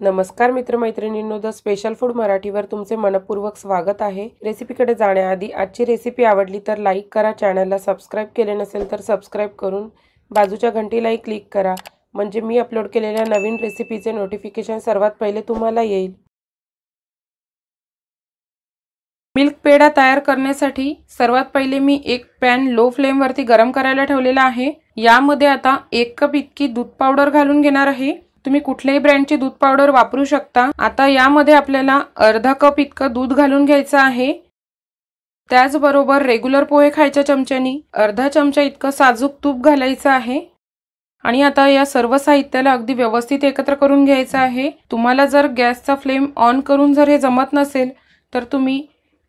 नमस्कार मित्रमैत्रिणींनो, the special food मराठीवर तुमचे मनपूर्वक स्वागत आहे। रेसिपीकडे जाण्याआधी आजची रेसिपी आवडली तर लाईक करा, चॅनलला सबस्क्राइब केले नसेल तर सबस्क्राइब करून बाजूच्या घंटीलाही क्लिक करा, म्हणजे मी अपलोड केलेल्या नवीन रेसिपीचे नोटिफिकेशन सर्वात पहिले तुम्हाला येईल। मिल्क पेढा तयार करण्यासाठी सर्वात पहिले मी एक पॅन लो फ्लेम वरती गरम करायला ठेवलेला आहे। यामध्ये आता 1 कप इतकी दूध पावडर घालून घेणार आहे। तुम्ही कुठल्याही ब्रँडची दूध पावडर वापरू शकता। आता यामध्ये आपल्याला अर्धा कप इतकं दूध घालून घ्यायचं आहे। त्याचबरोबर रेग्युलर पोहे खायच्या चमच्यानी अर्धा चमचा इतकं साजूक तूप घालायचं आहे। आणि आता या सर्व साहित्याला अगदी व्यवस्थित एकत्र करून घ्यायचं आहे। तुम्हाला जर गॅसचा फ्लेम ऑन करून जर हे जमत नसेल तर तुम्ही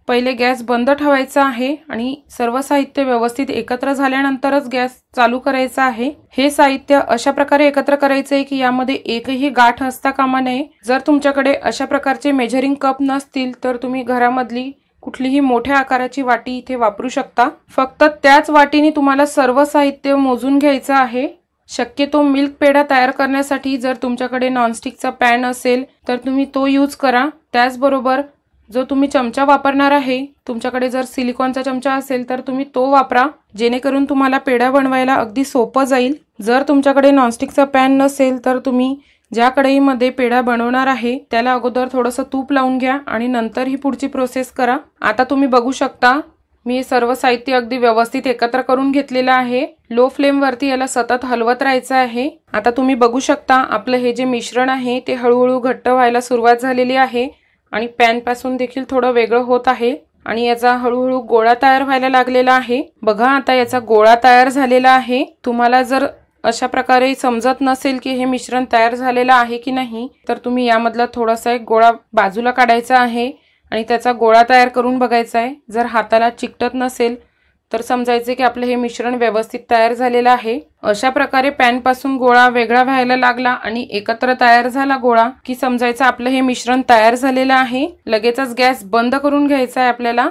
पहिले गॅस बंद ठेवायचा आहे आणि सर्व साहित्य व्यवस्थित एकत्र झाल्यानंतरच गॅस चालू करायचा आहे। हे साहित्य अशा प्रकारे एकत्र करायचे आहे की यामध्ये एकही गाठ असता कामा नये। जर तुमच्याकडे अशा प्रकारचे मेजरिंग कप नसतील तर तुम्ही घरामधली कुठलीही मोठ्या आकाराची वाटी इथे वापरू शकता। फक्त त्याच वाटीने तुम्हाला सर्व साहित्य मोजून घ्यायचं आहे। शक्यतो मिल्क पेढा तयार करण्यासाठी जर तुमच्याकडे नॉनस्टिकचा पॅन असेल तर तुम्ही तो यूज करा। त्याचबरोबर जो तुम्ही चमचा वापरणार आहे, तुमच्याकडे जर सिलिकॉनचा चमचा असेल तर तुम्ही तो वापरा, जेणेकरून तुम्हाला पेढा बनवायला अगदी सोपं जाईल। जर तुमच्याकडे नॉनस्टिकचा पॅन नसेल तर तुम्ही ज्या कढईमध्ये पेढा बनवणार आहे त्याला अगोदर थोडंसं तूप लावून घ्या आणि नंतर ही पुढची प्रोसेस करा। आता तुम्ही बघू शकता मी सर्व साहित्य अगदी व्यवस्थित एकत्र करून घेतलेलं आहे। लो फ्लेम वरती याला सतत हलवत राहायचं आहे। आता तुम्ही बघू शकता आपलं हे जे मिश्रण आहे ते हळूहळू घट्ट व्हायला सुरुवात झालेली आहे आणि पॅन पासून देखील थोडं वेगळं होत आहे आणि याचा हळूहळू गोळा तयार व्हायला लागलेला आहे। बघा आता याचा गोळा तयार झालेला आहे। तुम्हाला जर अशा प्रकारे समजत नसेल की हे मिश्रण तयार झालेलं आहे की नाही तर तुम्ही यामधला थोडासा एक गोळा बाजूला काढायचा आहे आणि त्याचा गोळा तयार करून बघायचा आहे। जर हाताला चिकटत नसेल तर समजायचे की आपलं हे मिश्रण व्यवस्थित तयार झालेलं आहे। अशा प्रकारे पॅन पासून गोळा वेगळा व्हायला लागला आणि एकत्र तयार झाला गोळा की समजायचं आपलं हे मिश्रण तयार झालेलं आहे। लगेचच गॅस बंद करून घ्यायचा आहे आपल्याला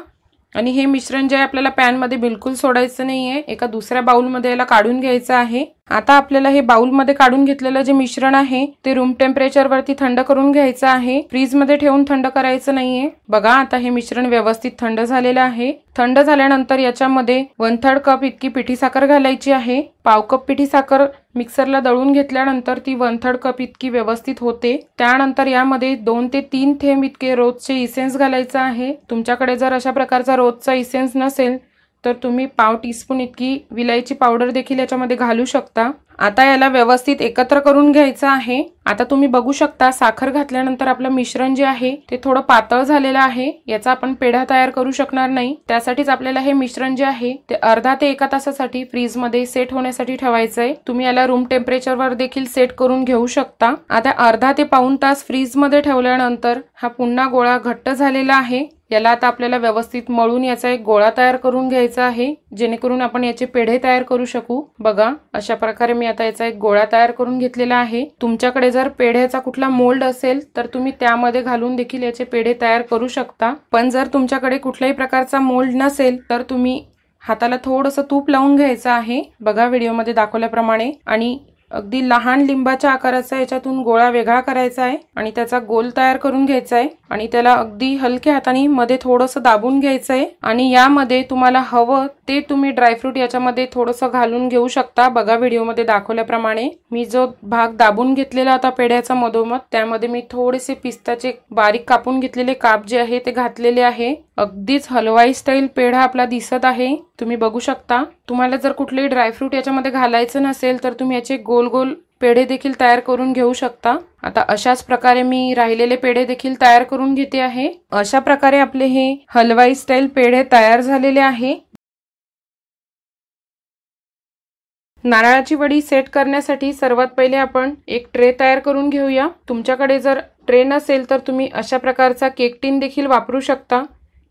आणि हे मिश्रण जे आपल्याला पॅन मध्ये बिलकुल सोडायचं नाहीये, एका दुसऱ्या बाउल मध्ये याला काढून घ्यायचं आहे। आता आपल्याला हे बाउल मध्ये काढून घेतलेलं जे मिश्रण आहे ते रूम टेम्परेचर वरती थंड करून घ्यायचं आहे। फ्रीज मध्ये ठेवून थंड करायचं नाहीये। बघा आता हे मिश्रण व्यवस्थित थंड झालेलं आहे। थंड झाल्यानंतर याच्यामध्ये 1/3 कप इतकी पिठी साखर घालायची आहे। पाव कप पिठी साखर मिक्सरला दळून घेतल्यानंतर ती 1/3 कप इतकी व्यवस्थित होते। त्यानंतर यामध्ये 2 ते 3 थेंब इतके रोजचे इसेन्स घालायचं आहे। तुमच्याकडे जर अशा प्रकारचा रोजचा इसेन्स नसेल तर तुम्ही पाव टीस्पून इतकी विलायची पावडर देखील याच्यामध्ये घालू शकता। आता याला व्यवस्थित एकत्र करून घ्यायचं आहे। आता तुम्ही बघू शकता साखर घातल्यानंतर आपलं मिश्रण जे आहे ते थोडं पातळ झालेलं आहे। याचा आपण पेढा तयार करू शकणार नाही, त्यासाठीच आपल्याला हे मिश्रण जे आहे ते अर्धा ते 1 तासासाठी फ्रीज मध्ये सेट होण्यासाठी ठेवायचं आहे। तुम्ही याला रूम टेम्परेचर वर देखील सेट करून घेऊ शकता। आता अर्धा ते पाऊण तास फ्रीज मध्ये ठेवल्यानंतर हा पुन्हा गोळा घट्ट झालेला आहे। याला आता आपल्याला व्यवस्थित मळून याचा एक गोळा तयार करून घ्यायचा आहे, जेणेकरून आपण याचे पेढे तयार करू शकू। बघा अशा प्रकारे मी आता याचा एक गोळा तयार करून घेतलेला आहे। तुमच्याकडे जर पेढ्याचा कुठला मोल्ड असेल तर तुम्ही त्यामध्ये घालून देखील याचे पेढे तयार करू शकता। पण जर तुमच्याकडे कुठल्याही प्रकारचा मोल्ड नसेल तर तुम्ही हाताला थोडंसं तूप लावून घ्यायचं आहे, बघा व्हिडिओमध्ये दाखवल्याप्रमाणे, आणि अगदी लहान लिंबाच्या आकाराचा याच्यातून गोळा वेगळा करायचा आहे आणि त्याचा गोल तयार करून घ्यायचा आहे आणि त्याला अगदी हलक्या हाताने मध्ये थोडंसं दाबून घ्यायचं आहे आणि यामध्ये तुम्हाला हवं ते तुम्ही ड्रायफ्रूट याच्यामध्ये थोडंसं घालून घेऊ शकता। बघा व्हिडिओमध्ये दाखवल्याप्रमाणे मी जो भाग दाबून घेतलेला होता पेढ्याचा मधोमध त्यामध्ये मी थोडेसे पिस्ताचे बारीक कापून घेतलेले काप जे आहे ते घातलेले आहे। अगदीच हलवाई स्टाईल पेढा आपला दिसत आहे, तुम्ही बघू शकता। तुम्हाला जर कुठलेही ड्रायफ्रूट याच्यामध्ये घालायचं नसेल तर तुम्ही याचे गोल गोल पेढे देखील तयार करून घेऊ शकता। आता अशाच प्रकारे मी राहिलेले पेढे देखील तयार करून घेते आहे। अशा प्रकारे आपले हे हलवाई स्टाईल पेढे तयार झालेले आहे। नारळाची वडी सेट करण्यासाठी सर्वात पहिले आपण एक ट्रे तयार करून घेऊया। तुमच्याकडे जर ट्रे नसेल तर तुम्ही अशा प्रकारचा केक टिन देखील वापरू शकता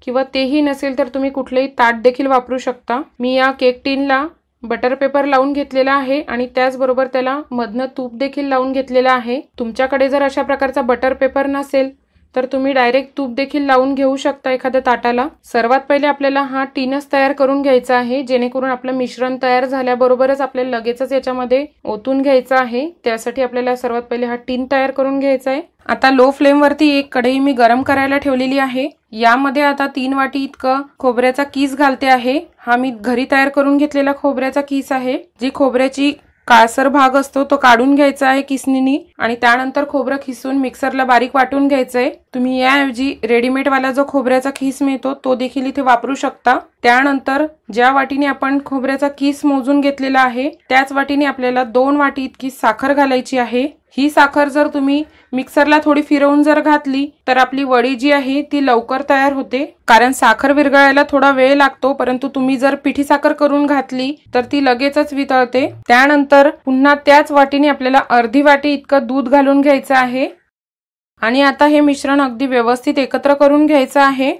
किंवा तेही नसेल तर तुम्ही कुठलेही ताट देखील वापरू शकता। मी या केक टिनला बटर पेपर लावून घेतलेला आहे आणि त्याचबरोबर त्याला मधनं तूप देखील लावून घेतलेला आहे। तुमच्याकडे जर अशा प्रकारचा बटर पेपर नसेल तर तुम्ही डायरेक्ट तूप देखील लावून घेऊ शकता एखाद्या ताटाला। सर्वात पहिले आपल्याला हा टीनच तयार करून घ्यायचा आहे, जेणेकरून आपलं मिश्रण तयार झाल्याबरोबरच आपल्याला लगेचच याच्यामध्ये ओतून घ्यायचं आहे। त्यासाठी आपल्याला सर्वात पहिले हा टीन तयार करून घ्यायचा आहे। आता लो फ्लेम वरती एक कढई मी गरम करायला ठेवलेली आहे। यामध्ये आता 3 वाटी इतकं खोबऱ्याचा कीस घालते आहे। हा मी घरी तयार करून घेतलेला खोबऱ्याचा कीस आहे। जी खोबऱ्याची काळसर भाग असतो तो काढून घ्यायचा आहे किसनीने आणि त्यानंतर खोबरं खिसून मिक्सरला बारीक वाटून घ्यायचंय। तुम्ही याऐवजी रेडीमेड वाला जो खोबऱ्याचा खीस मिळतो तो देखील इथे वापरू शकता। त्यानंतर ज्या वाटीने आपण खोबऱ्याचा कीस मोजून घेतलेला आहे त्याच वाटीने आपल्याला 2 वाटी इतकी साखर घालायची आहे। ही साखर जर तुम्ही मिक्सरला थोडी फिरवून जर घातली तर आपली वडी जी आहे ती लवकर तयार होते, कारण साखर विरघळायला थोडा वेळ लागतो, परंतु तुम्ही जर पिठी साखर करून घातली तर ती लगेचच वितळते। त्यानंतर पुन्हा त्याच वाटीने आपल्याला अर्धी वाटी इतकं दूध घालून घ्यायचं आहे आणि आता हे मिश्रण अगदी व्यवस्थित एकत्र करून घ्यायचं आहे।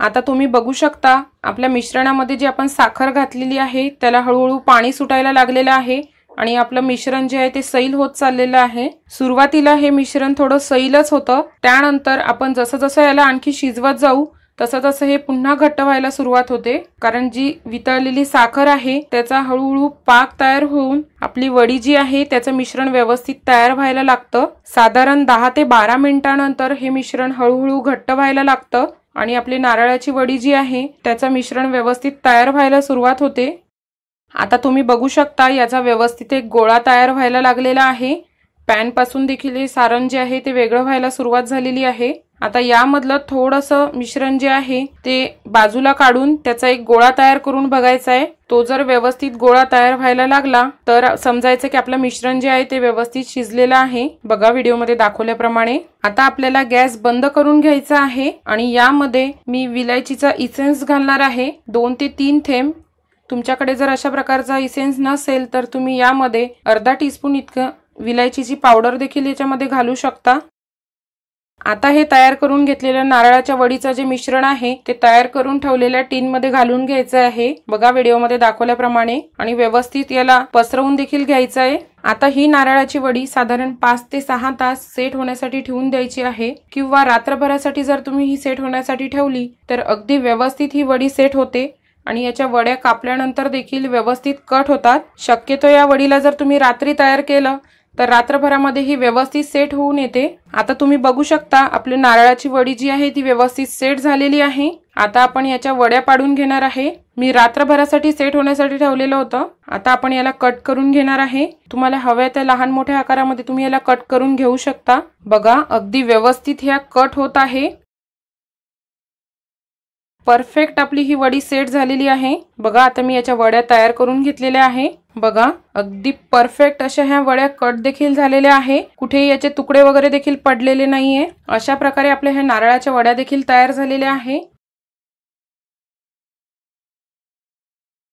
आता तुम्ही बघू शकता आपल्या मिश्रणामध्ये जी आपण साखर घातलेली आहे त्याला हळूहळू पाणी सुटायला लागलेलं आहे आणि आपलं मिश्रण जे आहे ते सैल होत चाललेलं आहे। सुरुवातीला हे मिश्रण थोडं सैलच होतं, त्यानंतर आपण जसं जसं याला आणखी शिजवत जाऊ तसं तसं हे पुन्हा घट्ट व्हायला सुरुवात होते, कारण जी वितळलेली साखर आहे त्याचा हळूहळू पाक तयार होऊन आपली वडी जी आहे त्याचं मिश्रण व्यवस्थित तयार व्हायला लागतं। साधारण 10 ते 12 मिनिटांनंतर हे मिश्रण हळूहळू घट्ट व्हायला लागतं आणि आपली नारळाची वडी जी आहे त्याचं मिश्रण व्यवस्थित तयार व्हायला सुरुवात होते। आता तुम्ही बघू शकता याचा व्यवस्थित एक गोळा तयार व्हायला लागलेला आहे। पॅन पासून देखील हे सारण जे आहे ते वेगळं व्हायला सुरुवात झालेली आहे। आता यामधलं थोडंसं मिश्रण जे आहे ते बाजूला काढून त्याचा एक गोळा तयार करून बघायचा आहे। तो जर व्यवस्थित गोळा तयार व्हायला लागला तर समजायचं की आपलं मिश्रण जे आहे ते व्यवस्थित शिजलेलं आहे। बघा व्हिडिओमध्ये दाखवल्याप्रमाणे। आता आपल्याला गॅस बंद करून घ्यायचा आहे आणि यामध्ये मी विलायचीचा इसेन्स घालणार आहे 2 ते 3 थेंब। तुमच्याकडे जर अशा प्रकारचा इसेन्स नसेल तर तुम्ही यामध्ये अर्धा टीस्पून इतकं विलायचीची पावडर देखील याच्यामध्ये घालू शकता। आता हे तयार करून घेतलेल्या नारळाच्या वडीचं जे मिश्रण आहे ते तयार करून ठेवलेल्या टीन मध्ये घालून घ्यायचं आहे, बघा व्हिडिओमध्ये दाखवल्याप्रमाणे, आणि व्यवस्थित याला पसरवून देखील घ्यायचं आहे। आता ही नारळाची वडी साधारण 5 ते 6 तास सेट होण्यासाठी ठेवून द्यायची आहे, किंवा रात्रभरासाठी जर तुम्ही ही सेट होण्यासाठी ठेवली तर अगदी व्यवस्थित ही वडी सेट होते आणि याच्या वड्या कापल्यानंतर देखील व्यवस्थित कट होतात। शक्यतो या वडीला जर तुम्ही रात्री तयार केलं तर रात्रभरामध्ये ही व्यवस्थित सेट होऊन येते। आता तुम्ही बघू शकता आपली नारळाची वडी जी आहे ती व्यवस्थित सेट झालेली आहे। आता आपण याच्या वड्या पाडून घेणार आहे। मी रात्रभरासाठी सेट होण्यासाठी ठेवलेलं होतं। आता आपण याला कट करून घेणार आहे। तुम्हाला हव्या त्या लहान मोठ्या आकारामध्ये तुम्ही याला कट करून घेऊ शकता। बघा अगदी व्यवस्थित ह्या कट होत आहे। परफेक्ट आपली ही वडी सेट झालेली आहे। बघा आता मी याच्या वड्या तयार करून घेतलेल्या आहे। बघा अगदी परफेक्ट अशा ह्या वड्या कट देखील झालेल्या आहे, कुठेही याचे तुकडे वगैरे देखील पडलेले नाहीये। अशा प्रकारे आपल्या ह्या नारळाच्या वड्या देखील तयार झालेल्या आहे।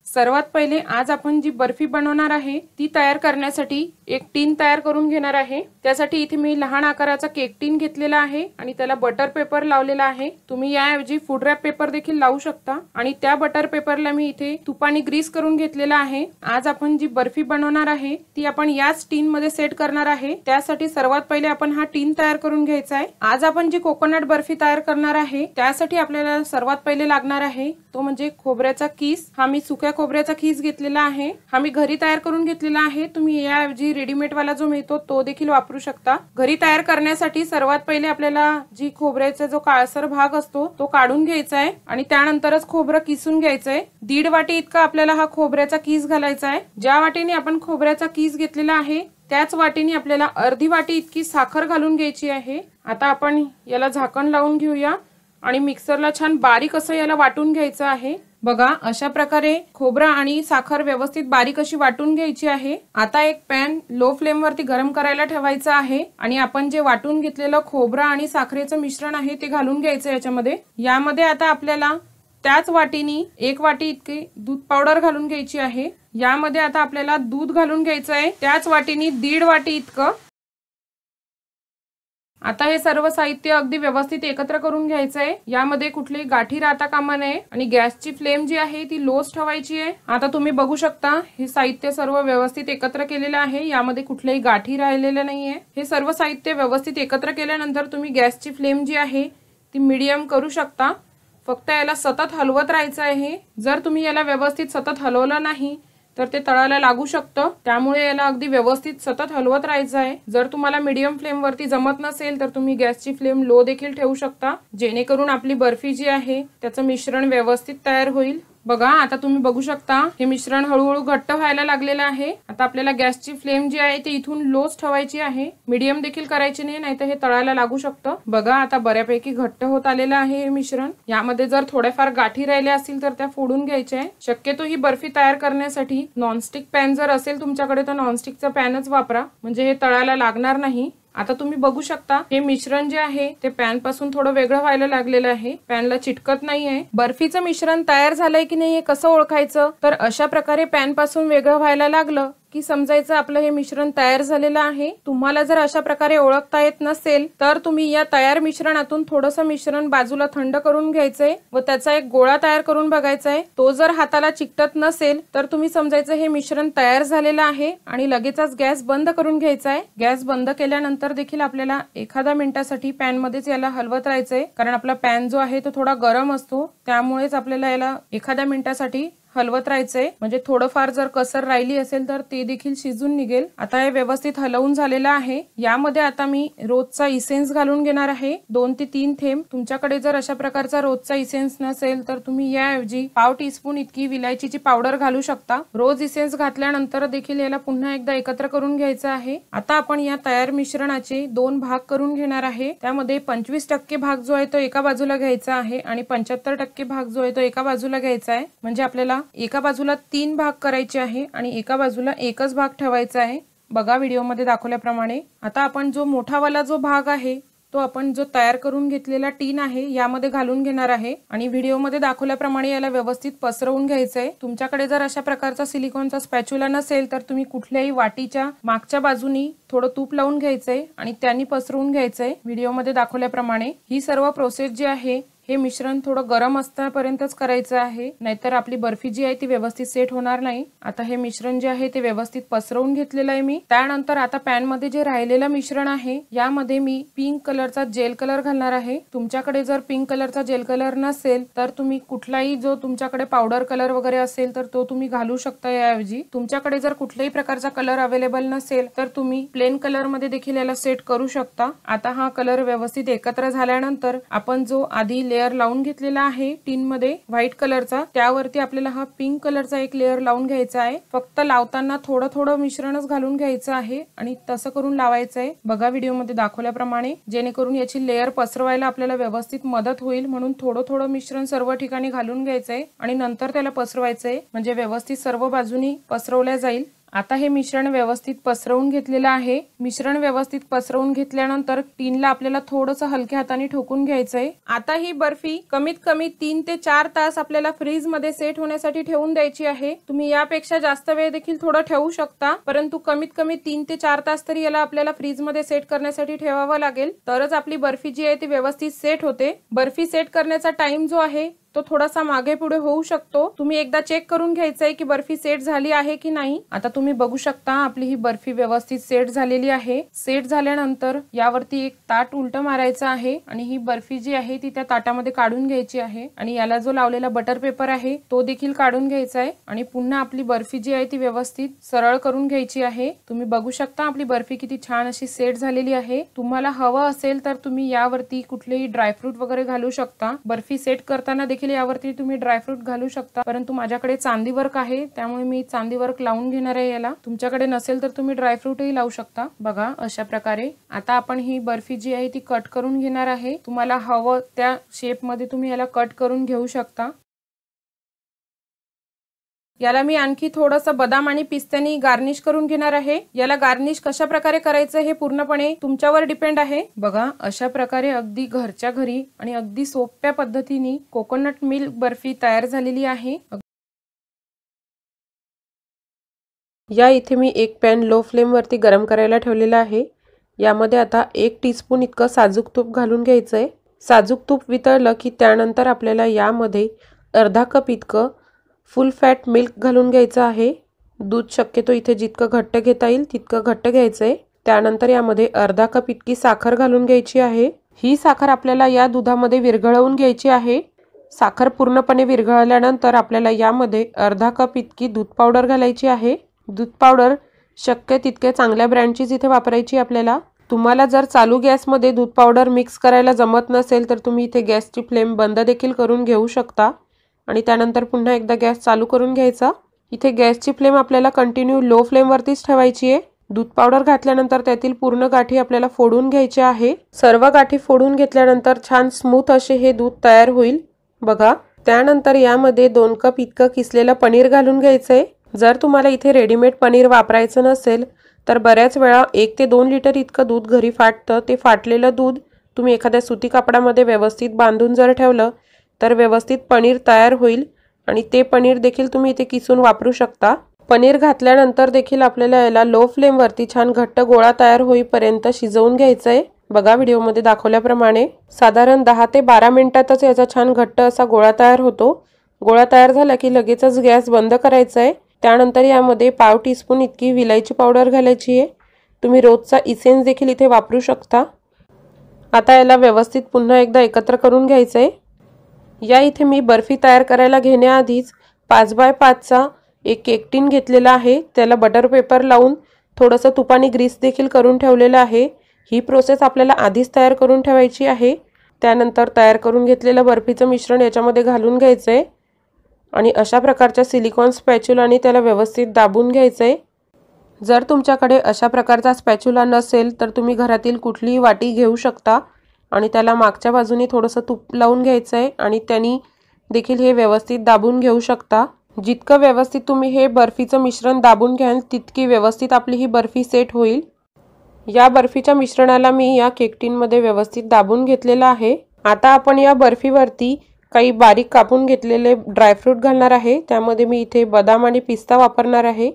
सर्वात पहिले आज आपण जी बर्फी बनवणार आहे ती तयार करण्यासाठी एक टीन तयार करून घेणार आहे। त्यासाठी इथे मी लहान आकाराचा केक टीन घेतलेला आहे आणि त्याला बटर पेपर लावलेला आहे। तुम्ही याऐवजी फूड रॅप पेपर देखील लावू शकता आणि त्या बटर पेपरला मी इथे तुपाने ग्रीस करून घेतलेला आहे। आज आपण जी बर्फी बनवणार आहे ती आपण याच टीन मध्ये सेट करणार आहे। त्यासाठी सर्वात पहिले आपण हा टीन तयार करून घ्यायचा आहे। आज आपण जी कोकोनट बर्फी तयार करणार आहे त्यासाठी आपल्याला सर्वात पहिले लागणार आहे तो म्हणजे खोबऱ्याचा कीस। हा मी सुक्या खोबऱ्याचा खीस घेतलेला आहे। हा मी घरी तयार करून घेतलेला आहे। तुम्ही याऐवजी रेडीमेड वाला जो मिळतो तो देखील वापरू शकता। घरी तयार करण्यासाठी सर्वात पहिले आपल्याला जी खोबऱ्याचा जो काळसर भाग असतो तो काढून घ्यायचा आहे आणि त्यानंतरच खोबरं किसून घ्यायचं आहे। 1.5 वाटी इतका आपल्याला हा खोबऱ्याचा कीस घालायचा आहे। ज्या वाटीने आपण खोबऱ्याचा कीस घेतलेला आहे त्याच वाटीने आपल्याला अर्धी वाटी इतकी साखर घालून घ्यायची आहे। आता आपण याला झाकण लावून घेऊया आणि मिक्सरला छान बारीक असं याला वाटून घ्यायचं आहे। बघा अशा प्रकारे खोबरा आणि साखर व्यवस्थित बारीक अशी वाटून घ्यायची आहे। आता एक पॅन लो फ्लेम वरती गरम करायला ठेवायचा आहे आणि आपण जे वाटून घेतलेलं खोबरा आणि साखरेचं मिश्रण आहे ते घालून घ्यायचं याच्यामध्ये। यामध्ये आता आपल्याला त्याच वाटीने 1 वाटी इतकी दूध पावडर घालून घ्यायची आहे। यामध्ये आता आपल्याला दूध घालून घ्यायचं आहे त्याच वाटीने 1.5 वाटी इतकं। आता हे सर्व साहित्य अगदी व्यवस्थित एकत्र करून घ्यायचं आहे। यामध्ये कुठलीही गाठी राहता कामा नये आणि गॅसची फ्लेम जी आहे ती लोच ठेवायची आहे। आता तुम्ही बघू शकता हे साहित्य सर्व व्यवस्थित एकत्र केलेलं आहे। यामध्ये कुठल्याही गाठी राहिलेल्या नाहीये। हे सर्व साहित्य व्यवस्थित एकत्र केल्यानंतर तुम्ही गॅसची फ्लेम जी आहे ती मीडियम करू शकता। फक्त याला सतत हलवत राहायचं आहे। जर तुम्ही याला व्यवस्थित सतत हलवलं नाही तर ते तळाला लागू शकतं, त्यामुळे याला अगदी व्यवस्थित सतत हलवत राहायचं आहे। जर तुम्हाला मीडियम फ्लेम वरती जमत नसेल तर तुम्ही गॅसची फ्लेम लो देखील ठेवू शकता, जेणेकरून आपली बर्फी जी आहे त्याचं मिश्रण व्यवस्थित तयार होईल। बघा आता तुम्ही बघू शकता हे मिश्रण हळूहळू घट्ट व्हायला लागलेलं आहे। आता आपल्याला गॅसची फ्लेम जी आहे ती इथून लोच ठेवायची आहे, मीडियम देखील करायची नाही, नाहीतर हे तळाला लागू शकतं। बघा आता बऱ्यापैकी घट्ट होत आलेलं आहे हे मिश्रण। यामध्ये जर थोडेफार गाठी राहिले असतील तर त्या फोडून घ्यायच्या आहे। शक्यतो ही बर्फी तयार करण्यासाठी नॉनस्टिक पॅन जर असेल तुमच्याकडे तर नॉनस्टिकचा पॅनच वापरा, म्हणजे हे तळाला लागणार नाही। आता तुम्ही बघू शकता हे मिश्रण जे आहे ते पॅन पासून थोडं वेगळं व्हायला लागलेलं आहे, पॅनला चिटकत नाहीये। बर्फीचं मिश्रण तयार झालंय की नाही हे कसं ओळखायचं, तर अशा प्रकारे पॅन पासून वेगळं व्हायला लागलं की समजायचं आपलं हे मिश्रण तयार झालेलं आहे। तुम्हाला जर अशा प्रकारे ओळखता येत नसेल तर तुम्ही या तयार मिश्रणातून थोडंसं मिश्रण बाजूला थंड करून घ्यायचंय व त्याचा एक गोळा तयार करून बघायचा आहे। तो जर हाताला चिकटत नसेल तर तुम्ही समजायचं हे मिश्रण तयार झालेलं आहे आणि लगेचच गॅस बंद करून घ्यायचा आहे। गॅस बंद केल्यानंतर देखील आपल्याला एखाद्या मिनिटासाठी पॅन मध्येच याला हलवत राहायचंय, कारण आपला पॅन जो आहे तो थोडा गरम असतो, त्यामुळेच आपल्याला याला एखाद्या मिनिटासाठी हलवत राहायचंय, म्हणजे थोडंफार जर कसर राहिली असेल तर ते देखील शिजून निघेल। आता हे व्यवस्थित हलवून झालेलं आहे। यामध्ये आता मी रोजचा इसेन्स घालून घेणार आहे 2 ते 3 थेंब। तुमच्याकडे जर अशा प्रकारचा रोजचा इसेन्स नसेल तर तुम्ही याऐवजी पाव टीस्पून इतकी विलायचीची पावडर घालू शकता। रोज इसेन्स घातल्यानंतर देखील याला पुन्हा एकदा एकत्र करून घ्यायचं आहे। आता आपण या तयार मिश्रणाचे 2 भाग करून घेणार आहे। त्यामध्ये 25% भाग जो आहे तो एका बाजूला घ्यायचा आहे आणि 75% भाग जो आहे तो एका बाजूला घ्यायचा आहे, म्हणजे आपल्याला एका बाजूला 3 भाग करायचे आहे आणि एका बाजूला एकच भाग ठेवायचा आहे। बघा व्हिडिओमध्ये दाखवल्याप्रमाणे। आता आपण जो मोठावाला जो भाग आहे तो आपण जो तयार करून घेतलेला टीन आहे यामध्ये घालून घेणार आहे आणि व्हिडिओमध्ये दाखवल्याप्रमाणे याला व्यवस्थित पसरवून घ्यायचंय। तुमच्याकडे जर अशा प्रकारचा सिलिकॉनचा स्पॅच्युला नसेल तर तुम्ही कुठल्याही वाटीच्या मागच्या बाजूनी थोडं तूप लावून घ्यायचंय आणि त्यांनी पसरवून घ्यायचंय व्हिडिओमध्ये दाखवल्याप्रमाणे। ही सर्व प्रोसेस जी आहे हे मिश्रण थोडं गरम असतापर्यंतच करायचं आहे, नाहीतर आपली बर्फी जी आहे ती व्यवस्थित सेट होणार नाही। आता हे मिश्रण जे आहे ते व्यवस्थित पसरवून घेतलेलं आहे मी। त्यानंतर आता पॅन मध्ये जे राहिलेलं मिश्रण आहे यामध्ये मी पिंक कलरचा जेल कलर घालणार आहे। तुमच्याकडे जर पिंक कलरचा जेल कलर नसेल तर तुम्ही कुठलाही जो तुमच्याकडे पावडर कलर वगैरे असेल तर तो तुम्ही घालू शकता याऐवजी। तुमच्याकडे जर कुठल्याही प्रकारचा कलर अवेलेबल नसेल तर तुम्ही प्लेन कलर मध्ये देखील याला सेट करू शकता। आता हा कलर व्यवस्थित एकत्र झाल्यानंतर आपण जो आधी लेयर लावून घेतलेला आहे टीन मध्ये व्हाईट कलरचा, त्यावरती आपल्याला हा पिंक कलरचा एक लेयर लावून घ्यायचा आहे। फक्त लावताना थोडं थोडं मिश्रणच घालून घ्यायचं आहे आणि तसं करून लावायचं आहे, बघा व्हिडिओमध्ये दाखवल्याप्रमाणे, जेणेकरून याची लेयर पसरवायला आपल्याला व्यवस्थित मदत होईल। म्हणून थोडं थोडं मिश्रण सर्व ठिकाणी घालून घ्यायचंय आणि नंतर त्याला पसरवायचंय, म्हणजे व्यवस्थित सर्व बाजूनी पसरवल्या जाईल। आता हे मिश्रण व्यवस्थित पसरवून घेतलेलं आहे। मिश्रण व्यवस्थित पसरवून घेतल्यानंतर टीनला आपल्याला थोडंसं हलक्या हाताने ठोकून घ्यायचंय। आता ही बर्फी कमीत कमी 3 ते 4 तास आपल्याला फ्रीज मध्ये सेट होण्यासाठी ठेवून द्यायची आहे। तुम्ही यापेक्षा जास्त वेळ देखील थोडं ठेवू शकता, परंतु कमीत कमी 3 ते 4 तास तरी याला आपल्याला फ्रीज मध्ये सेट करण्यासाठी ठेवावं लागेल, तरच आपली बर्फी जी आहे ती व्यवस्थित सेट होते। बर्फी सेट करण्याचा टाइम जो आहे तो थोडासा मागे पुढे होऊ शकतो, तुम्ही एकदा चेक करून घ्यायचंय की बर्फी सेट झाली आहे की नाही। आता तुम्ही बघू शकता आपली ही बर्फी व्यवस्थित सेट झालेली आहे। सेट झाल्यानंतर यावरती एक ताट उलट मारायचं आहे आणि ही बर्फी जी आहे ती त्या ताटामध्ये काढून घ्यायची आहे आणि याला जो लावलेला बटर पेपर आहे तो देखील काढून घ्यायचा आहे आणि पुन्हा आपली बर्फी जी आहे ती व्यवस्थित सरळ करून घ्यायची आहे। तुम्ही बघू शकता आपली बर्फी किती छान अशी सेट झालेली आहे। तुम्हाला हवं असेल तर तुम्ही यावरती कुठलेही ड्रायफ्रूट वगैरे घालू शकता। बर्फी सेट करताना यावरती तुम्ही ड्रायफ्रूट घालू शकता, परंतु माझ्याकडे चांदी वर्क आहे त्यामुळे मी चांदी वर्क लावून घेणार आहे याला। तुमच्याकडे नसेल तर तुम्ही ड्रायफ्रूटही लावू शकता। बघा अशा प्रकारे आता आपण ही बर्फी जी आहे ती कट करून घेणार आहे। तुम्हाला हवं त्या शेप मध्ये तुम्ही याला कट करून घेऊ शकता। याला मी आणखी थोडंसं बदाम आणि पिस्त्यानी गार्निश करून घेणार आहे। याला गार्निश कशा प्रकारे करायचं हे पूर्णपणे तुमच्यावर डिपेंड आहे। बघा अशा प्रकारे अगदी घरच्या घरी आणि अगदी सोप्या पद्धतीने कोकोनट मिल्क बर्फी तयार झालेली आहे। या इथे मी एक पॅन लो फ्लेम वरती गरम करायला ठेवलेला आहे। यामध्ये आता 1 टीस्पून इतकं साजूक तूप घालून घ्यायचं आहे। साजूक तूप वितळलं की त्यानंतर आपल्याला यामध्ये अर्धा कप इतकं फुल फॅट मिल्क घालून घ्यायचं आहे। दूध शक्यतो इथे जितकं घट्ट घेता येईल तितकं घट्ट घ्यायचं आहे। त्यानंतर यामध्ये अर्धा कप इतकी साखर घालून घ्यायची आहे। ही साखर आपल्याला या दुधामध्ये विरघळवून घ्यायची आहे। साखर पूर्णपणे विरघळल्यानंतर आपल्याला यामध्ये अर्धा कप इतकी दूध पावडर घालायची आहे। दूध पावडर शक्य तितके चांगल्या ब्रँडचीच इथे वापरायची आपल्याला। तुम्हाला जर चालू गॅसमध्ये दूध पावडर मिक्स करायला जमत नसेल तर तुम्ही इथे गॅसची फ्लेम बंद देखील करून घेऊ शकता आणि त्यानंतर पुन्हा एकदा गॅस चालू करून घ्यायचा। इथे गॅसची फ्लेम आपल्याला कंटिन्यू लो फ्लेमवरतीच ठेवायची आहे। दूध पावडर घातल्यानंतर त्यातील पूर्ण गाठी आपल्याला फोडून घ्यायच्या आहे। सर्व गाठी फोडून घेतल्यानंतर छान स्मूथ असे हे दूध तयार होईल बघा। त्यानंतर यामध्ये 2 कप इतकं किसलेलं पनीर घालून घ्यायचंय। जर तुम्हाला इथे रेडीमेड पनीर वापरायचं नसेल तर बऱ्याच वेळा 1 ते 2 लिटर इतकं दूध घरी फाटतं। ते फाटलेलं दूध तुम्ही एखाद्या सुती कपड्यामध्ये व्यवस्थित बांधून जर ठेवलं तर व्यवस्थित पनीर तयार होईल आणि ते पनीर देखील तुम्ही इथे किसून वापरू शकता। पनीर घातल्यानंतर देखील आपल्याला याला लो फ्लेमवरती छान घट्ट गोळा तयार होईपर्यंत शिजवून घ्यायचंय। बघा व्हिडिओमध्ये दाखवल्याप्रमाणे साधारण 10 ते 12 मिनिटातच याचा छान घट्ट असा गोळा तयार होतो। गोळा तयार झाला की लगेचच गॅस बंद करायचा आहे। त्यानंतर यामध्ये पाव टीस्पून इतकी विलायची पावडर घालायची आहे। तुम्ही रोजचा इसेन्स देखील इथे वापरू शकता। आता याला व्यवस्थित पुन्हा एकदा एकत्र करून घ्यायचंय। या इथे मी बर्फी तयार करायला घेण्याआधीच 5x5 चा एक केक टिन घेतलेला आहे। त्याला बटर पेपर लावून थोडंसं तुपाने ग्रीस देखील करून ठेवलेलं आहे। ही प्रोसेस आपल्याला आधीच तयार करून ठेवायची आहे। त्यानंतर तयार करून घेतलेलं बर्फीचं मिश्रण याच्यामध्ये घालून घ्यायचंय आणि अशा प्रकारच्या सिलिकॉन स्पॅच्युलाने त्याला व्यवस्थित दाबून घ्यायचंय। जर तुमच्याकडे अशा प्रकारचा स्पॅच्युला नसेल तर तुम्ही घरातील कुठलीही वाटी घेऊ शकता आणि त्याला मागच्या बाजूने थोडंसं तूप लावून घ्यायचंय आणि त्यांनी देखील हे व्यवस्थित दाबून घेऊ शकता। जितकं व्यवस्थित तुम्ही हे बर्फीचं मिश्रण दाबून घ्याल तितकी व्यवस्थित आपली ही बर्फी सेट होईल। या बर्फीच्या मिश्रणाला मी या केक टिन मध्ये व्यवस्थित दाबून घेतलेलं आहे। आता आपण या बर्फीवरती काही बारीक कापून घेतलेले ड्रायफ्रूट घालणार आहे। त्यामध्ये मी इथे बदाम आणि पिस्ता वापरणार आहे।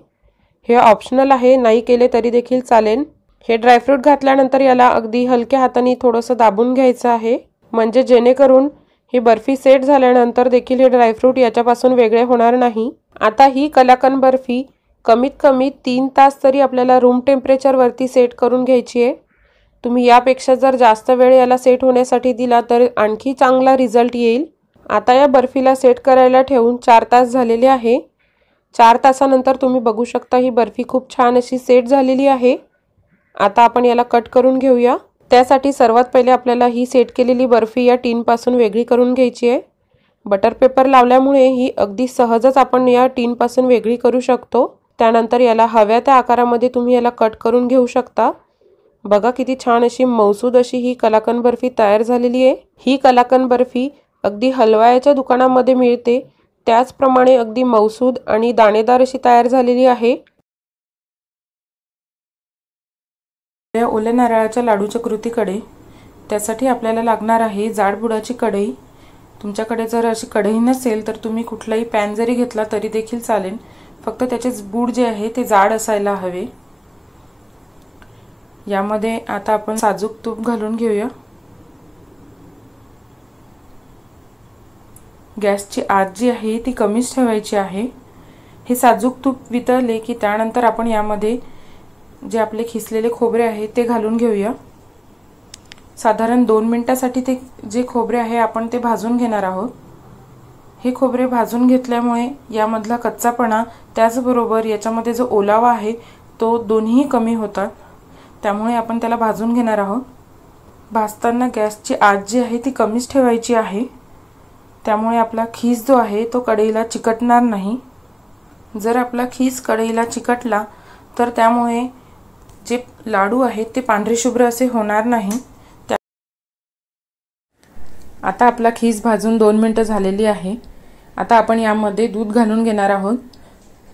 हे ऑप्शनल आहे, नाही केले तरी देखील चालेल। हे ड्रायफ्रूट घातल्यानंतर याला अगदी हलक्या हाताने थोडंसं दाबून घ्यायचं आहे म्हणजे जेणेकरून ही बर्फी सेट झाल्यानंतर देखील हे ड्रायफ्रूट याच्यापासून वेगळे होणार नाही। आता ही कलाकंद बर्फी कमीत कमी 3 तास तरी आपल्याला रूम टेम्परेचरवरती सेट करून घ्यायची आहे। तुम्ही यापेक्षा जर जास्त वेळ याला सेट होण्यासाठी दिला तर आणखी चांगला रिझल्ट येईल। आता या बर्फीला सेट करायला ठेवून 4 तास झालेले आहे। 4 तासानंतर तुम्ही बघू शकता ही बर्फी खूप छान अशी सेट झालेली आहे। आता आपण याला कट करून घेऊया। त्यासाठी सर्वात पहिले आपल्याला ही सेट केलेली बर्फी या टिन पासून वेगळी करून घ्यायची आहे। बटर पेपर लावल्यामुळे ही अगदी सहजच आपण या टिन पासून वेगळी करू शकतो। त्यानंतर याला हव्या त्या आकारामध्ये तुम्ही याला कट करून घेऊ शकता। बघा किती छान अशी मौसूद अशी ही कलाकंद बर्फी तयार झालेली आहे। ही कलाकंद बर्फी अगदी हलवायाच्या दुकानामध्ये मिळते त्याचप्रमाणे अगदी मौसूद आणि दाणेदार अशी तयार झालेली आहे। या ओल्या नारळाच्या लाडूच्या कृतीकडे त्यासाठी आपल्याला लागणार आहे जाड बुडाची कढई। तुमच्याकडे जर अशी कढई नसेल तर तुम्ही कुठलाही पॅन जरी घेतला तरी देखील चालेल, फक्त त्याचे बूड जे आहे ते जाड असायला हवे। यामध्ये आता आपण साजूक तूप घालून घेऊया। गॅसची आच जी आहे ती कमीच ठेवायची आहे। हे साजूक तूप वितळले की त्यानंतर आपण यामध्ये जे आपले खिसलेले खोबरे आहे ते घालून घेऊया। साधारण 2 मिनिटांसाठी ते जे खोबरे आहे आपण ते भाजून घेणार आहोत। हे खोबरे भाजून घेतल्यामुळे यामधला कच्चापणा त्याचबरोबर याच्यामध्ये जो ओलावा आहे तो दोन्ही कमी होतात, त्यामुळे आपण त्याला भाजून घेणार आहोत। भाजताना गॅसची आच जी आहे ती कमीच ठेवायची आहे, त्यामुळे आपला खीस जो आहे तो कढईला चिकटणार नाही। जर आपला खीस कढईला चिकटला तर त्यामुळे जे लाडू आहेत ते पांढरे शुभ्र असे होणार नाही। आता आपला खीस भाजून 2 मिनिटं झालेली आहे। आता आपण यामध्ये दूध घालून घेणार आहोत।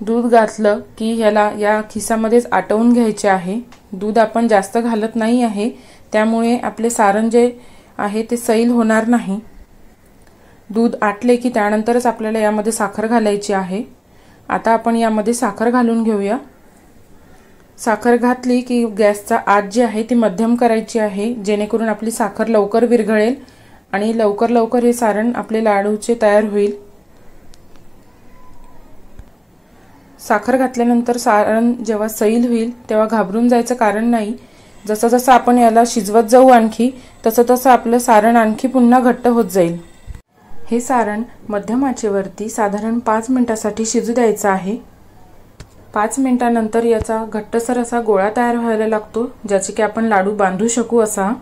दूध घातलं की याला या खिसामध्येच आटवून घ्यायचे आहे। दूध आपण जास्त घालत नाही आहे, त्यामुळे आपले सारण जे आहे ते सैल होणार नाही। दूध आटले की त्यानंतरच आपल्याला यामध्ये साखर घालायची आहे। आता आपण यामध्ये साखर घालून घेऊया। साखर घातली की गॅसचा आच जी आहे ती मध्यम करायची आहे, जेणेकरून आपली साखर लवकर विरघळेल आणि लवकर हे सारण आपले लाडूचे तयार होईल। साखर घातल्यानंतर सारण जेव्हा सैल होईल तेव्हा घाबरून जायचं कारण नाही। जसं जसं आपण याला शिजवत जाऊ आणखी तसं आपलं सारण आणखी पुन्हा घट्ट होत जाईल। हे सारण मध्यम आचेवरती साधारण 5 मिनिटांसाठी शिजू द्यायचं आहे। 5 मिनिटांनंतर याचा घट्टसर असा गोळा तयार व्हायला लागतो, ज्याचे की आपण लाडू बांधू शकू असा।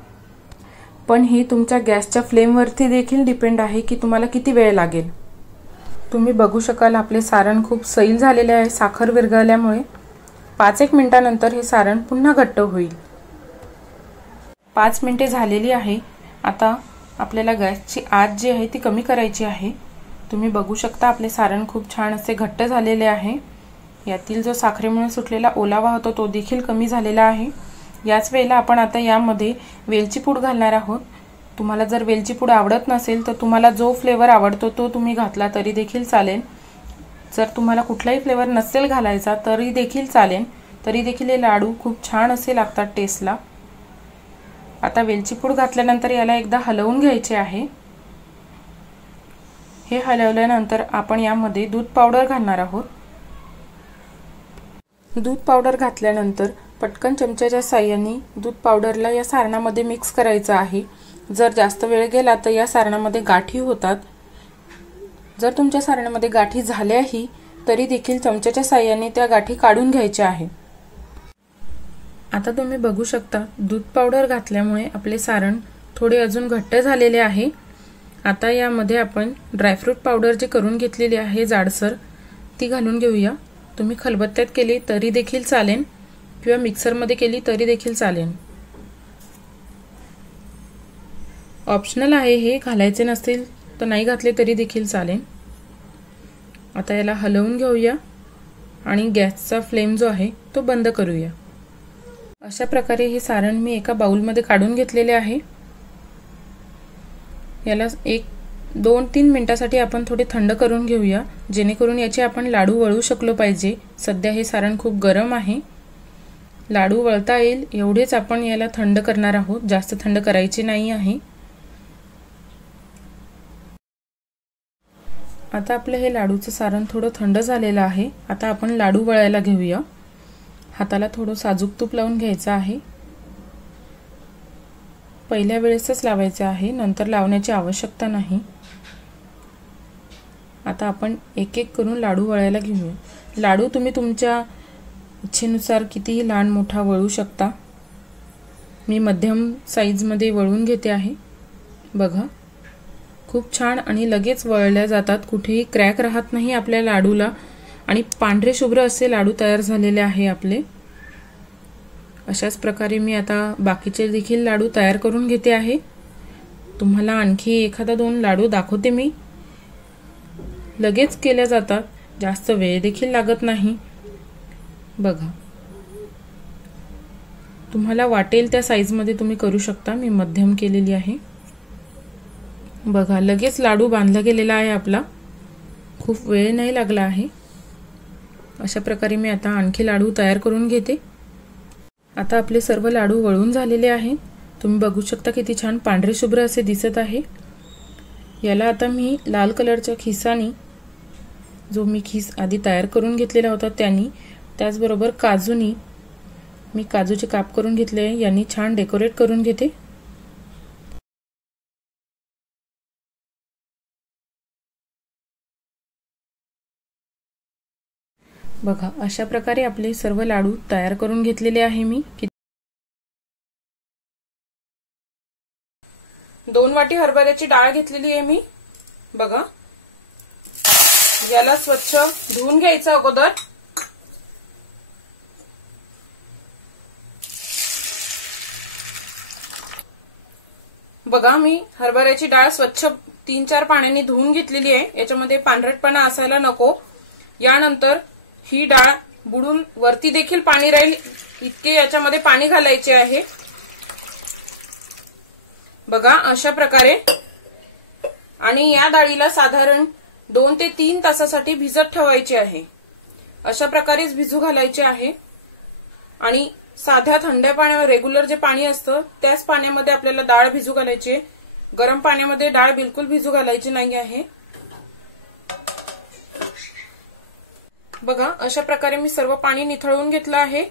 पण हे तुमच्या गॅसच्या फ्लेमवरती देखील डिपेंड आहे की तुम्हाला किती वेळ लागेल। तुम्ही बघू शकाल आपले सारण खूप सैल झालेले आहे साखर विरघळल्यामुळे। 5-1 मिनिटांनंतर हे सारण पुन्हा घट्ट होईल। 5 मिनिटे झालेली आहे। आता आपल्याला गॅसची आच जी आहे ती कमी करायची आहे। तुम्ही बघू शकता आपले सारण खूप छान असे घट्ट झालेले आहे। यातील जो साखरेमुळे सुटलेला ओलावा होता तो देखील कमी झालेला आहे। याच वेळेला आपण आता यामध्ये वेलची पूड घालणार आहोत। तुम्हाला जर वेलची पूड आवडत नसेल तर तुम्हाला जो फ्लेवर आवडतो तो तुम्ही घातला तरी देखील चालेल। जर तुम्हाला कुठलाही फ्लेवर नसेल घालायचा तरी देखील चालेल, तरी देखील हे लाडू खूप छान असे लागतात टेस्टला। आता वेलची पूड घातल्यानंतर याला एकदा हलवून घ्यायचे आहे। हे हलवल्यानंतर आपण यामध्ये दूध पावडर घालणार आहोत। दूध पावडर घातल्यानंतर पटकन चमच्याच्या साहाय्याने दूध पावडरला या सारणामध्ये मिक्स करायचं आहे। जर जास्त वेळ गेला तर या सारणामध्ये गाठी होतात। जर तुमच्या सारणामध्ये गाठी झाल्याही तरी देखील चमच्याच्या साहाय्याने त्या गाठी काढून घ्यायच्या आहे। आता तुम्ही बघू शकता दूध पावडर घातल्यामुळे आपले सारण थोडे अजून घट्ट झालेले आहे। आता यामध्ये आपण ड्रायफ्रूट पावडर जी करून घेतलेली आहे जाडसर ती घालून घेऊया। तुम्ही खलबत्त्यात केली तरी देखील चालेल किंवा मिक्सरमध्ये केली तरी देखील चालेल। ऑप्शनल आहे, हे घालायचे नसतील तर नाही घातले तरी देखील चालेल। आता याला हलवून घेऊया आणि गॅसचा फ्लेम जो आहे तो बंद करूया। अशा प्रकारे हे सारण मी एका बाउलमध्ये काढून घेतलेले आहे। याला 1-2-3 मिनिटांसाठी आपण थोडे थंड करून घेऊया, जेणेकरून याचे आपण लाडू वळू शकलो पाहिजे। सध्या हे सारण खूप गरम आहे, लाडू वळता येईल एवढेच आपण याला थंड करणार आहोत, जास्त थंड करायचे नाही आहे। आता आपलं हे लाडूचं सारण थोडं थंड झालेलं आहे। आता आपण लाडू वळायला घेऊया। हाताला थोडं साजूक तूप लावून घ्यायचं आहे। पहिल्या वेळेसच लावायचे आहे, नंतर लावण्याची आवश्यकता नाही। आता आपण एक एक करून लाडू वळायला घेऊया। लाडू तुम्ही तुमच्या इच्छेनुसार कितीही लहान मोठा वळू शकता। मी मध्यम साईजमध्ये वळून घेते आहे। बघा खूप छान आणि लगेच वळल्या जातात, कुठेही क्रॅक राहत नाही आपल्या लाडूला आणि पांढरे शुभ्र असे लाडू तयार झालेले आहे आपले। अशाच प्रकारे मी आता बाकीचे देखील लाडू तयार करून घेते आहे। तुम्हाला आणखी एखादा 2 लाडू दाखवते मी। लगेच केल्या जातात, जास्त वेळ देखील लागत नाही। बघा तुम्हाला वाटेल त्या साईजमध्ये तुम्ही करू शकता। मी मध्यम केलेली आहे। बघा लगेच लाडू बांधला गेलेला आहे आपला, खूप वेळ नाही लागला आहे। अशा प्रकारे मी आता आणखी लाडू तयार करून घेते। आता आपले सर्व लाडू वळून झालेले आहेत। तुम्ही बघू शकता किती छान पांढरे शुभ्र असे दिसत आहे। याला आता मी लाल कलरच्या खिसानी, जो मी खिस आधी तयार करून घेतलेला होता त्यांनी, त्याचबरोबर काजूनी मी काजूचे काप करून घेतले आहे, यांनी छान डेकोरेट करून घेते। बघा अशा प्रकारे आपले सर्व लाडू तयार करून घेतलेले आहे मी। 2 वाटी हरभऱ्याची डाळ घेतलेली आहे मी। बघा याला स्वच्छ धुवून घ्यायचं अगोदर। बघा मी हरभऱ्याची डाळ स्वच्छ 3-4 पाण्याने धुवून घेतलेली आहे। याच्यामध्ये पांढरटपणा असायला नको। यानंतर ही डाळ बुडून वरती देखील पाणी राहील इतके याच्यामध्ये पाणी घालायचे आहे। बघा अशा प्रकारे। आणि या डाळीला साधारण 2 ते 3 तासासाठी भिजत ठेवायचे आहे। अशा प्रकारेच भिजू घालायचे आहे। आणि साध्या थंड्या पाण्यावर रेग्युलर जे पाणी असतं त्याच पाण्यामध्ये आपल्याला डाळ भिजू घालायची आहे. गरम पाण्यामध्ये डाळ बिलकुल भिजू घालायची नाही आहे. बघा अशा प्रकारे मी सर्व पाणी निथळून घेतलं आहे.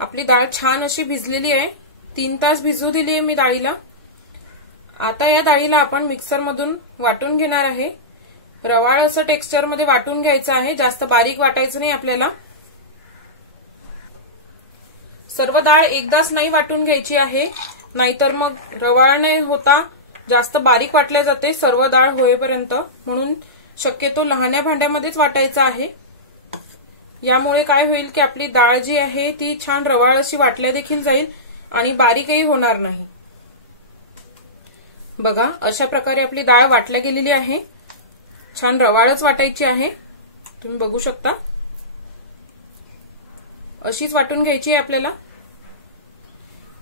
आपली डाळ छान अशी भिजलेली आहे. 3 तास भिजू दिली आहे मी डाळीला. आता या डाळीला आपण मिक्सर मधून वाटून घेणार आहे. रवाळ असं टेक्स्चर मध्ये वाटून घ्यायचं आहे, जास्त बारीक वाटायचं नाही आपल्याला. सर्व डाळ एकदाच नाही वाटून घ्यायची आहे, नाहीतर मग रवाळ नाही होता जास्त बारीक वाटल्या जाते सर्व डाळ होईपर्यंत. म्हणून शक्यतो लहान्या भांड्यामध्येच वाटायचं आहे. यामुळे काय होईल की आपली डाळ जी आहे ती छान रवाळ अशी वाटल्या देखील जाईल आणि बारीकही होणार नाही. बघा अशा प्रकारे आपली डाळ वाटल्या गेलेली आहे. छान रवाळच वाटायची आहे, तुम्ही बघू शकता. अशीच वाटून घ्यायची आहे आपल्याला.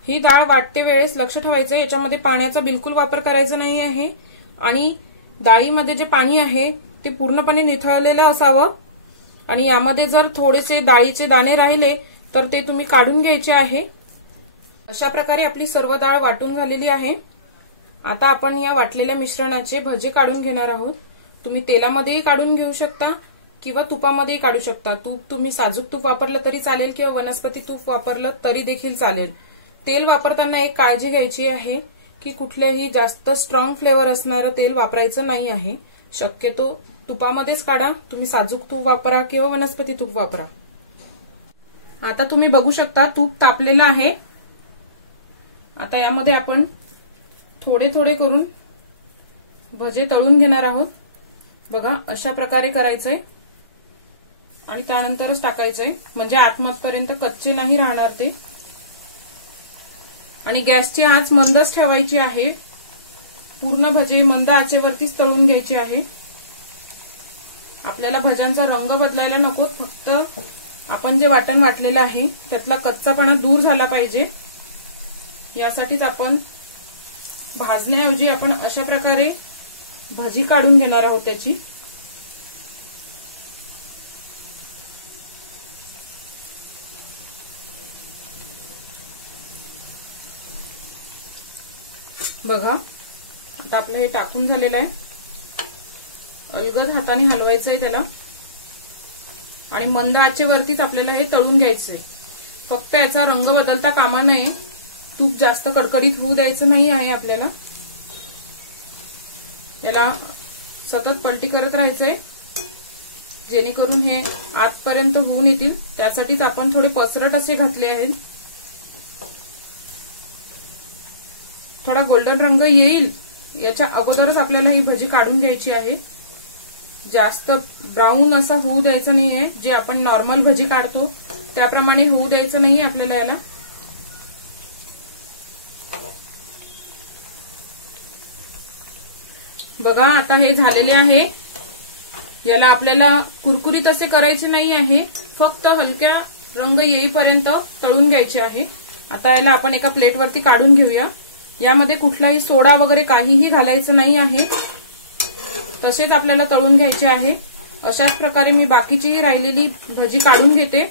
ही डाळ वाटते वेळेस लक्ष ठेवायचं, याच्यामध्ये पाण्याचा बिलकुल वापर करायचा नाही आहे आणि डाळीमध्ये जे पाणी आहे ते पूर्णपणे निथळलेलं असावं. आणि यामध्ये जर थोडेसे डाळीचे दाणे राहिले तर ते तुम्ही काढून घ्यायचे आहे. अशा प्रकारे आपली सर्व डाळ वाटून झालेली आहे. आता आपण या वाटलेल्या मिश्रणाचे भजे काढून घेणार आहोत. तुम्ही तेलामध्येही काढून घेऊ शकता किंवा तुपामध्येही काढू शकता. तूप तुम्ही साजूक तूप वापरलं तरी चालेल किंवा वनस्पती तूप वापरलं तरी देखील चालेल. तेल वापरताना एक काळजी घ्यायची आहे की कुठल्याही जास्त स्ट्रॉंग फ्लेवर असणारं तेल वापरायचं नाही आहे. शक्यतो तुपामध्येच काढा. तुम्ही साजूक तूप वापरा किंवा वनस्पती तूप वापरा. आता तुम्ही बघू शकता तूप तापलेलं आहे. आता यामध्ये आपण थोडे थोडे करून भजे तळून घेणार आहोत. बघा अशा प्रकारे करायचंय आणि त्यानंतरच टाकायचंय, म्हणजे आतमधपर्यंत कच्चे नाही राहणार ते. आणि गॅसची आच मंदच ठेवायची आहे. पूर्ण भजे मंद आचेवरतीच तळून घ्यायचे आहे. आपल्याला भज्यांचा रंग बदलायला नको, फक्त आपण जे वाटण वाटलेलं आहे त्यातला कच्चापणा दूर झाला पाहिजे. यासाठीच आपण भाजण्याऐवजी आपण अशा प्रकारे भजी काढून घेणार आहोत त्याची. बघा आता आपलं हे टाकून झालेलं आहे. अलगद हाताने हलवायचं आहे त्याला आणि मंद आचेवरतीच आपल्याला हे तळून घ्यायचंय. फक्त याचा रंग बदलता कामा नये. तूप जास्त कडकडीत होऊ द्यायचं नाही आहे आपल्याला. याला सतत पलटी करत राहायचंय जेणेकरून हे आतपर्यंत होऊन येतील. त्यासाठीच आपण थोडे पसरट असे घातले आहेत. थोडा गोल्डन रंग येईल याच्या अगोदरच आपल्याला ही भजी काढून घ्यायची आहे. जास्त ब्राऊन असा होऊ द्यायचं नाहीये. जे आपण नॉर्मल भजी काढतो त्याप्रमाणे होऊ द्यायचं नाहीये आपल्याला याला. बघा आता हे झालेले आहे. याला आपल्याला कुरकुरीत असे करायचे नाही आहे, फक्त हलक्या रंग येईपर्यंत तळून घ्यायचे आहे. आता याला आपण एका प्लेटवरती काढून घेऊया. यामध्ये कुठलाही सोडा वगैरे काहीही घालायचं नाही आहे, तसेच आपल्याला तळून घ्यायचे आहे. अशाच प्रकारे मी बाकीचीही राहिलेली भजी काढून घेते.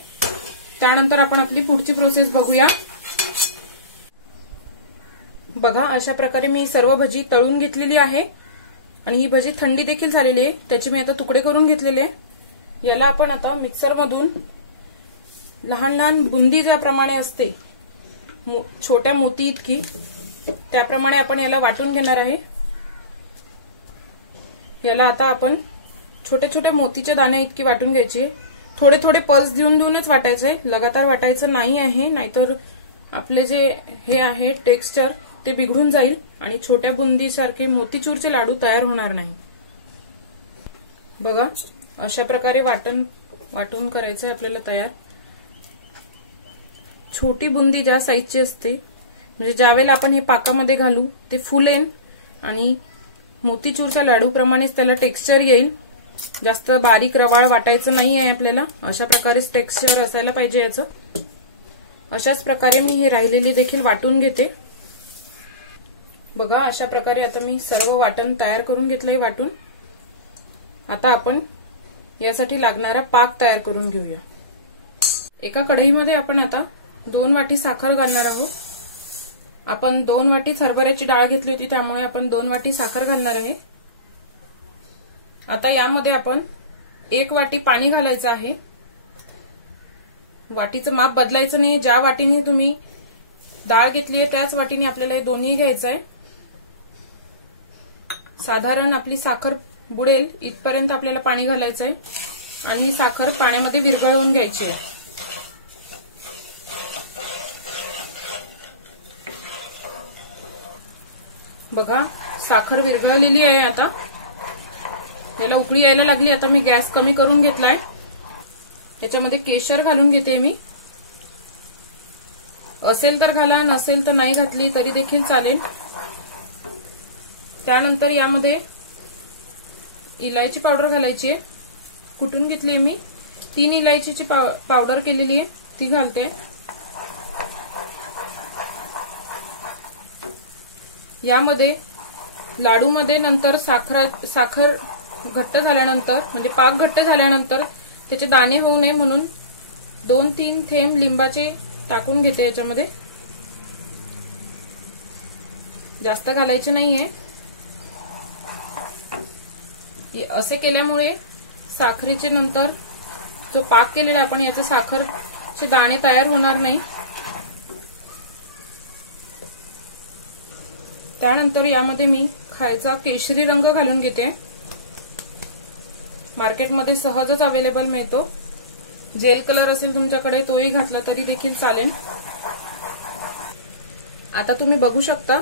त्यानंतर आपण आपली पुढची प्रोसेस बघूया. बघा अशा प्रकारे मी सर्व भजी तळून घेतलेली आहे आणि ही भजी थंडी देखील झालेली आहे. त्याचे मी आता तुकडे करून घेतलेले. याला आपण आता मिक्सर मधून लहान लहान बुंदी ज्याप्रमाणे असते, छोट्या मोती इतकी, त्याप्रमाणे आपण याला वाटून घेणार आहे. याला आता आपण छोटे छोटे मोतीचे दाणे इतकी वाटून घ्यायचे. थोडे थोडे पल्स देऊन देऊनच वाटायचे, लगातार वाटायचं नाही आहे, नाहीतर आपले जे हे आहे टेक्स्चर ते बिघडून जाईल आणि छोट्या बुंदीसारखे मोतीचूरचे लाडू तयार होणार नाही. बघा अशा प्रकारे वाटून करायचं आपल्याला तयार. छोटी बुंदी ज्या साईजची असते, म्हणजे ज्यावेळेला आपण हे पाकामध्ये घालू ते फुलेन आणि मोतीचूरच्या लाडू प्रमाणेच त्याला टेक्स्चर येईल. जास्त बारीक रवाळ वाटायचं नाही आहे आपल्याला. अशा प्रकारेच टेक्स्चर असायला पाहिजे याचं. अशाच प्रकारे मी हे राहिलेले देखील वाटून घेते. बघा अशा प्रकारे आता मी सर्व वाटण तयार करून घेतलंय वाटून. आता आपण यासाठी लागणारा पाक तयार करून घेऊया. एका कढईमध्ये आपण आता 2 वाटी साखर घालणार आहोत। आपण 2 वाटी हरभऱ्याची डाळ घेतली होती, त्यामुळे आपण 2 वाटी साखर घालणार आहे। आता यामध्ये आपण 1 वाटी पाणी घालायचं आहे। वाटीचं माप बदलायचं नाही, ज्या वाटीने तुम्ही डाळ घेतली आहे त्याच वाटीने आपल्याला हे दोन्ही घ्यायचं आहे। साधारण आपली साखर बुडेल इथपर्यंत आपल्याला पाणी घालायचं आहे आणि साखर पाण्यामध्ये विरघळवून घ्यायची आहे। बघा, साखर विरघळलेली आहे। आता याला उकळी यायला लागली। आता मी गॅस कमी करून घेतलाय। याच्यामध्ये केशर घालून घेते मी। असेल तर घाला, नसेल तर नाही घातली तरी देखील चालेल। त्यानंतर यामध्ये इलायची पावडर घालायची आहे। कुटून घेतली आहे मी। 3 इलायचीची पावडर केलेली आहे, ती घालते। यामध्ये लाडूमध्ये नंतर साखर घट्ट झाल्यानंतर, म्हणजे पाक घट्ट झाल्यानंतर त्याचे दाणे होऊ नये म्हणून 2-3 थेंब लिंबाचे टाकून घेते याच्यामध्ये। जास्त घालायचे नाहीये। असे केल्यामुळे साखरेचे नंतर जो पाक केलेला आपण याचे साखरचे दाणे तयार होणार नाही। त्यानंतर यामध्ये मी खायचा केशरी रंग घालून घेते। मार्केटमध्ये सहजच अवेलेबल मिळतो। जेल कलर असेल तुमच्याकडे तोही घातला तरी देखील चालेल। आता तुम्ही बघू शकता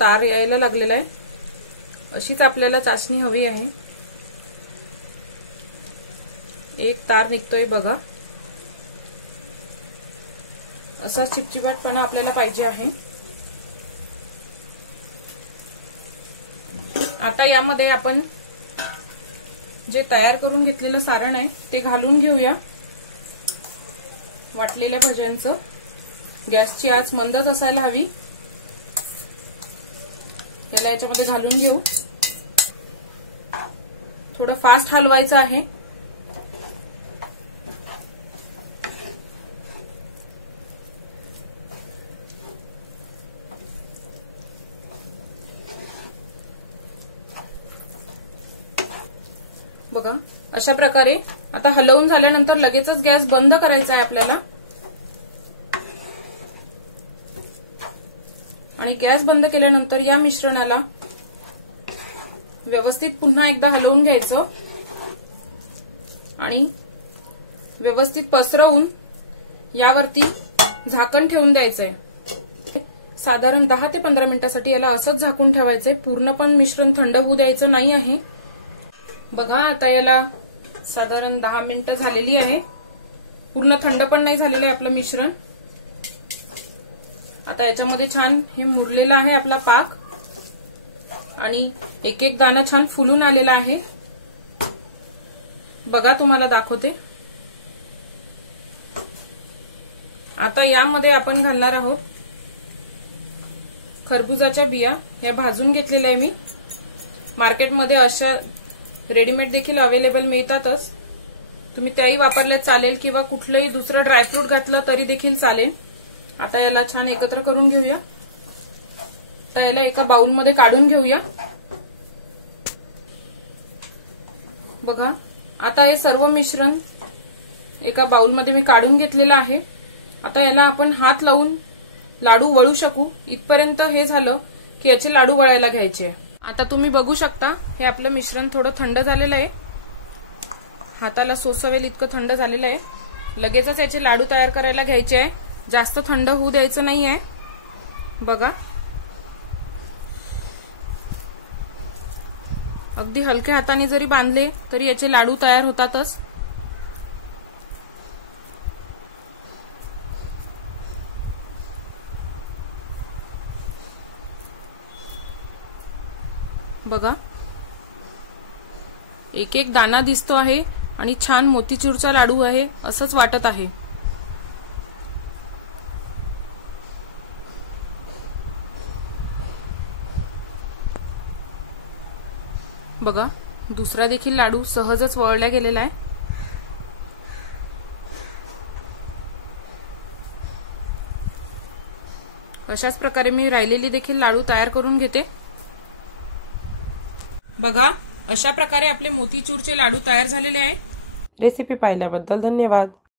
तार यायला लागलेला आहे। अशीच आपल्याला चाशणी हवी आहे। एक तार निघतोय बघा, असा चिपचिपाटपणा आपल्याला पाहिजे आहे। आता यामध्ये आपण जे तयार करून घेतलेलं सारण आहे ते घालून घेऊया। वाटलेल्या भज्यांचं गॅसची आच मंदच असायला हवी। याला याच्यामध्ये घालून घेऊ। थोडं फास्ट हलवायचं आहे। बघा, अशा प्रकारे आता हलवून झाल्यानंतर लगेचच गॅस बंद करायचा आहे आपल्याला। आणि गॅस बंद केल्यानंतर या मिश्रणाला व्यवस्थित पुन्हा एकदा हलवून घ्यायचं आणि व्यवस्थित पसरवून यावरती झाकण ठेवून द्यायचंय। साधारण 10 ते 15 मिनिटांसाठी याला असंच झाकून ठेवायचंय। पूर्णपणे मिश्रण थंड होऊ द्यायचं नाही आहे। बघा, आता याला साधारण 10 मिनिटं झालेली आहे। पूर्ण थंड पण नाही झालेलं आहे आपलं मिश्रण। आता याच्यामध्ये छान हे मुरलेला आहे आपला पाक आणि एक एक दाणा छान फुलून आलेला आहे। बघा, तुम्हाला दाखवते। आता यामध्ये आपण घालणार आहोत खरबुजाच्या बिया। या भाजून घेतलेल्या आहे मी। मार्केटमध्ये अशा रेडीमेड देखील अवेलेबल मिळतातच, तुम्ही त्याही वापरले चालेल किंवा कुठलंही दुसरं ड्रायफ्रूट घातलं तरी देखील चालेल। आता याला छान एकत्र करून घेऊया। आता याला एका बाउलमध्ये काढून घेऊया। बघा, आता हे सर्व मिश्रण एका बाउलमध्ये मी काढून घेतलेलं आहे। आता याला आपण हात लावून लाडू वळू शकू इथपर्यंत हे झालं की याचे लाडू वळायला घ्यायचे। आता तुम्ही बघू शकता हे आपलं मिश्रण थोडं थंड झालेलं आहे। हाताला सोसवेल इतकं थंड झालेलं आहे। लगेचच याचे लाडू तयार करायला घ्यायचे आहे। जास्त थंड होऊ द्यायचं नाहीये। बघा, अगदी हलक्या हाताने जरी बांधले तरी याचे लाडू तयार होतातच। बघा, एक एक दाना दिसतो आहे आणि छान मोतीचूरचा लाडू आहे असंच वाटत आहे। बघा, दुसरा देखील लाडू सहजच वळला गेलेला आहे। अशाच प्रकारे मी राहिलेली देखील लाडू तयार करून घेते। बघा, अशा प्रकारे आपले मोतीचूरचे लाडू तयार झालेले आहे। रेसिपी पाहिल्याबद्दल धन्यवाद।